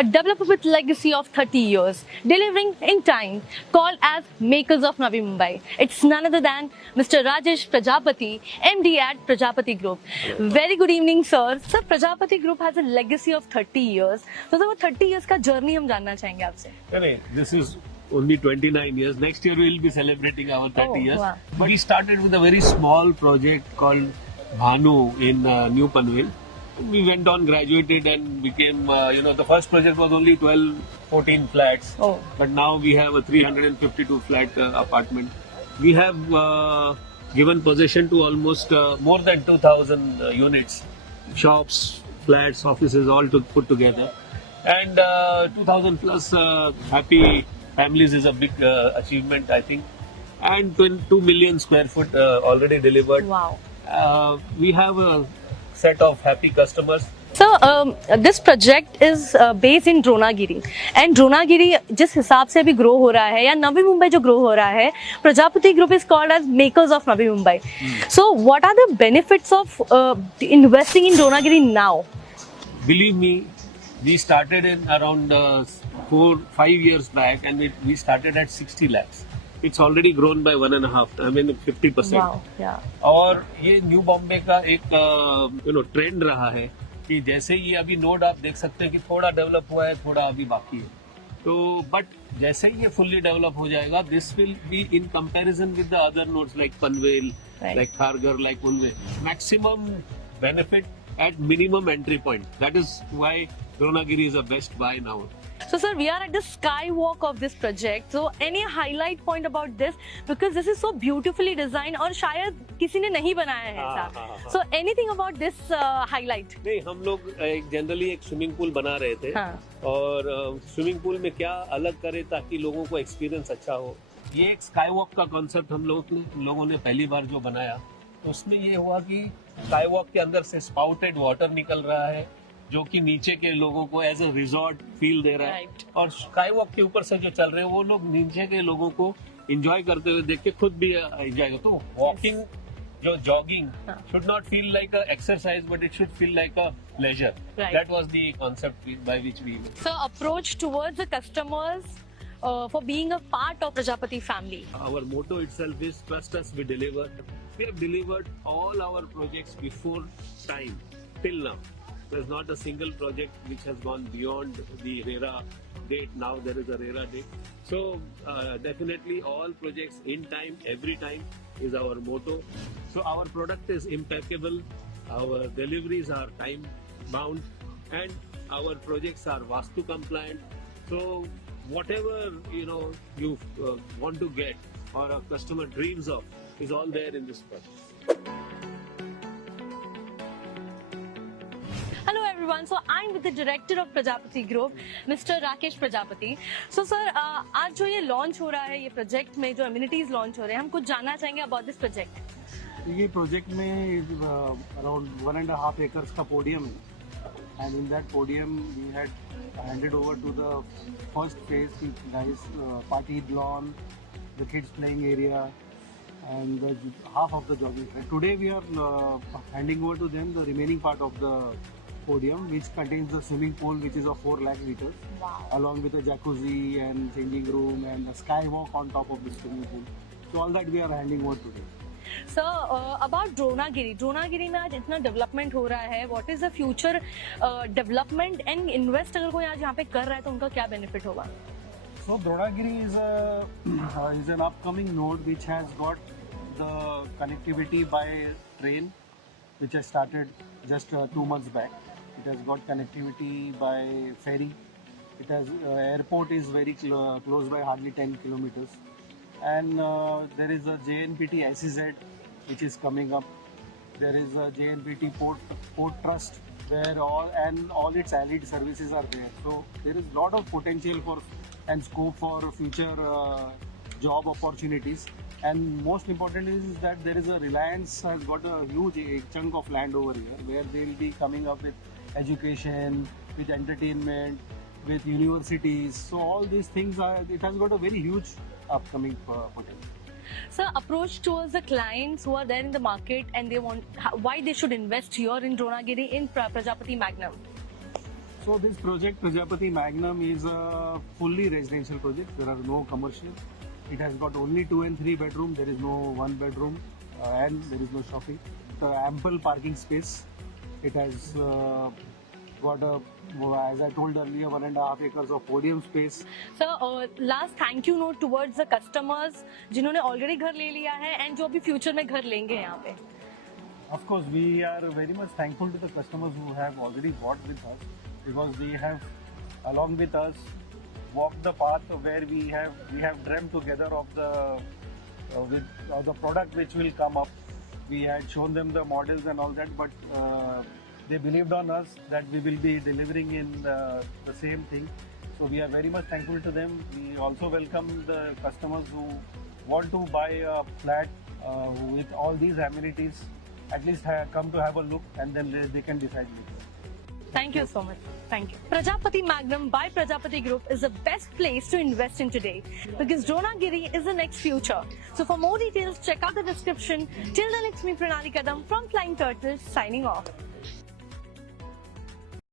a developer with legacy of 30 years, delivering in time, called as Makers of Navi Mumbai. It's none other than Mr. Rajesh Prajapati, MD at Prajapati Group. Very good evening, sir. Sir, Prajapati Group has a legacy of 30 years. So, sir, वो 30 years का journey हम जानना चाहेंगे आपसे. This is only 29 years. Next year we will be celebrating our 30 years. Wow. But we started with a very small project called Bhanu in New Panvel. We went on, graduated and became, the first project was only 12, 14 flats. Oh. But now we have a 352 flat apartment. We have given possession to almost more than 2,000 units, shops, flats, offices, all put together. And 2,000 plus happy families is a big achievement, I think. And 2 million square foot already delivered. Wow. We have a set of happy customers. So, this project is based in Dronagiri. And Dronagiri जिस हिसाब से अभी grow हो रहा है या नवी मुंबई जो grow हो रहा है, Prajapati Group is called as Makers of Navi Mumbai. So, what are the benefits of investing in Dronagiri now? Believe me, we started in around 4-5 years back, and we started at 60 lakhs. It's already grown by 50%. Wow, yeah. और ये new Bombay का एक trend रहा है कि जैसे ये अभी नोड आप देख सकते हैं कि थोड़ा डेवलप हुआ है, थोड़ा अभी बाकी है. तो बट जैसे ही ये फुल्ली डेवलप हो जाएगा, this will be in comparison with the other nodes like Panvel, like Kharghar, like Ulwe, maximum benefit at minimum entry point. That is why Dronagiri is a best buy now. So, sir, we are at the skywalk of this project. So, any highlight point about this? Because this is so beautifully designed और शायद किसी ने नहीं बनाया है ऐसा. So, anything about this highlight? नहीं, हम लोग जनरली एक स्विमिंग पूल बना रहे थे. और स्विमिंग पूल में क्या अलग करे ताकि लोगों को एक्सपीरियंस अच्छा हो. ये एक स्काईवॉक का कॉन्सेप्ट हम लोगों ने पहली बार जो बनाया, तो उसमें ये हुआ कि स्काईवॉक के अंदर से स्पाउटेड वाटर निकल रहा है, जो कि नीचे के लोगों को एज अ रिजॉर्ट फील दे रहा है. और स्काईवॉक के ऊपर से जो चल रहे हैं वो लोग नीचे के लोगों को एंजॉय करते हुए देख के खुद भी एंजॉय. तो वॉकिंग, जो jogging should not feel like a exercise, but it should feel like a pleasure. That was the concept by which we approach towards the customers for being a part of Prajapati family. Our motto itself is trust us, we deliver. We have delivered all our projects before time till now. There's not a single project which has gone beyond the RERA date. Now there is a RERA date. So definitely all projects in time, every time is our motto. So our product is impeccable. Our deliveries are time bound, and our projects are Vastu compliant. So whatever you want to get or a customer dreams of is all there in this project. Hello everyone, so I'm with the director of Prajapati Group, Mr. Rakesh Prajapati. So sir, आज जो ये launch हो रहा है, ये project में जो amenities launch हो रहे हैं, हम कुछ जानना चाहेंगे about this project. ये प्रोजेक्ट में around 1.5 acres का पोडियम है, and in that podium we had handed over to the first phase, the nice party lawn, the kids playing area, and half of the jogging track. Today we are handing over to them the remaining part of the podium, which contains the swimming pool, which is of 4 lakh liters, along with a jacuzzi and changing room and a skywalk on top of the swimming pool. So all that we are handing over today. Sir, about Dronagiri में आज इतना development हो रहा है, what is the future development and invest अगर कोई आज यहाँ पे कर रहा है तो उनका क्या benefit होगा? So Dronagiri is an upcoming node which has got the connectivity by train, which has started just 2 months back. It has got connectivity by ferry. It has airport is very close by, hardly 10 kilometers. And there is a JNPT SEZ which is coming up. There is a JNPT Port Trust where all its allied services are there. So there is lot of potential for and scope for future job opportunities. And most important is that there is a Reliance has got a huge chunk of land over here where they will be coming up with education, with entertainment, with universities. So all these things it has got a very huge upcoming potential. Sir, approach towards the clients who are there in the market and they want why they should invest here in Dronagiri in Prajapati Magnum. So this project Prajapati Magnum is a fully residential project. There are no commercial. It has got only 2 and 3 bedroom. There is no 1 bedroom and there is no shopping. Ample parking space. It has got a, as I told earlier, 1.5 acres of podium space. Sir last thank you note towards the customers जिन्होंने already घर ले लिया है and जो अभी future में घर लेंगे यहाँ पे. Of course, we are very much thankful to the customers who have already bought with us because we have, along with us, walked the path where we have dreamt together of the product which will come up. We had shown them the models and all that, but they believed on us that we will be delivering in the same thing. So we are very much thankful to them. We also welcome the customers who want to buy a flat with all these amenities. At least come to have a look and then they can decide later. Thank you so much. Thank you. Prajapati Magnum by Prajapati Group is the best place to invest in today because Dronagiri is the next future. So for more details, check out the description. Till then, it's me Pranali Kadam from Flying Turtle signing off.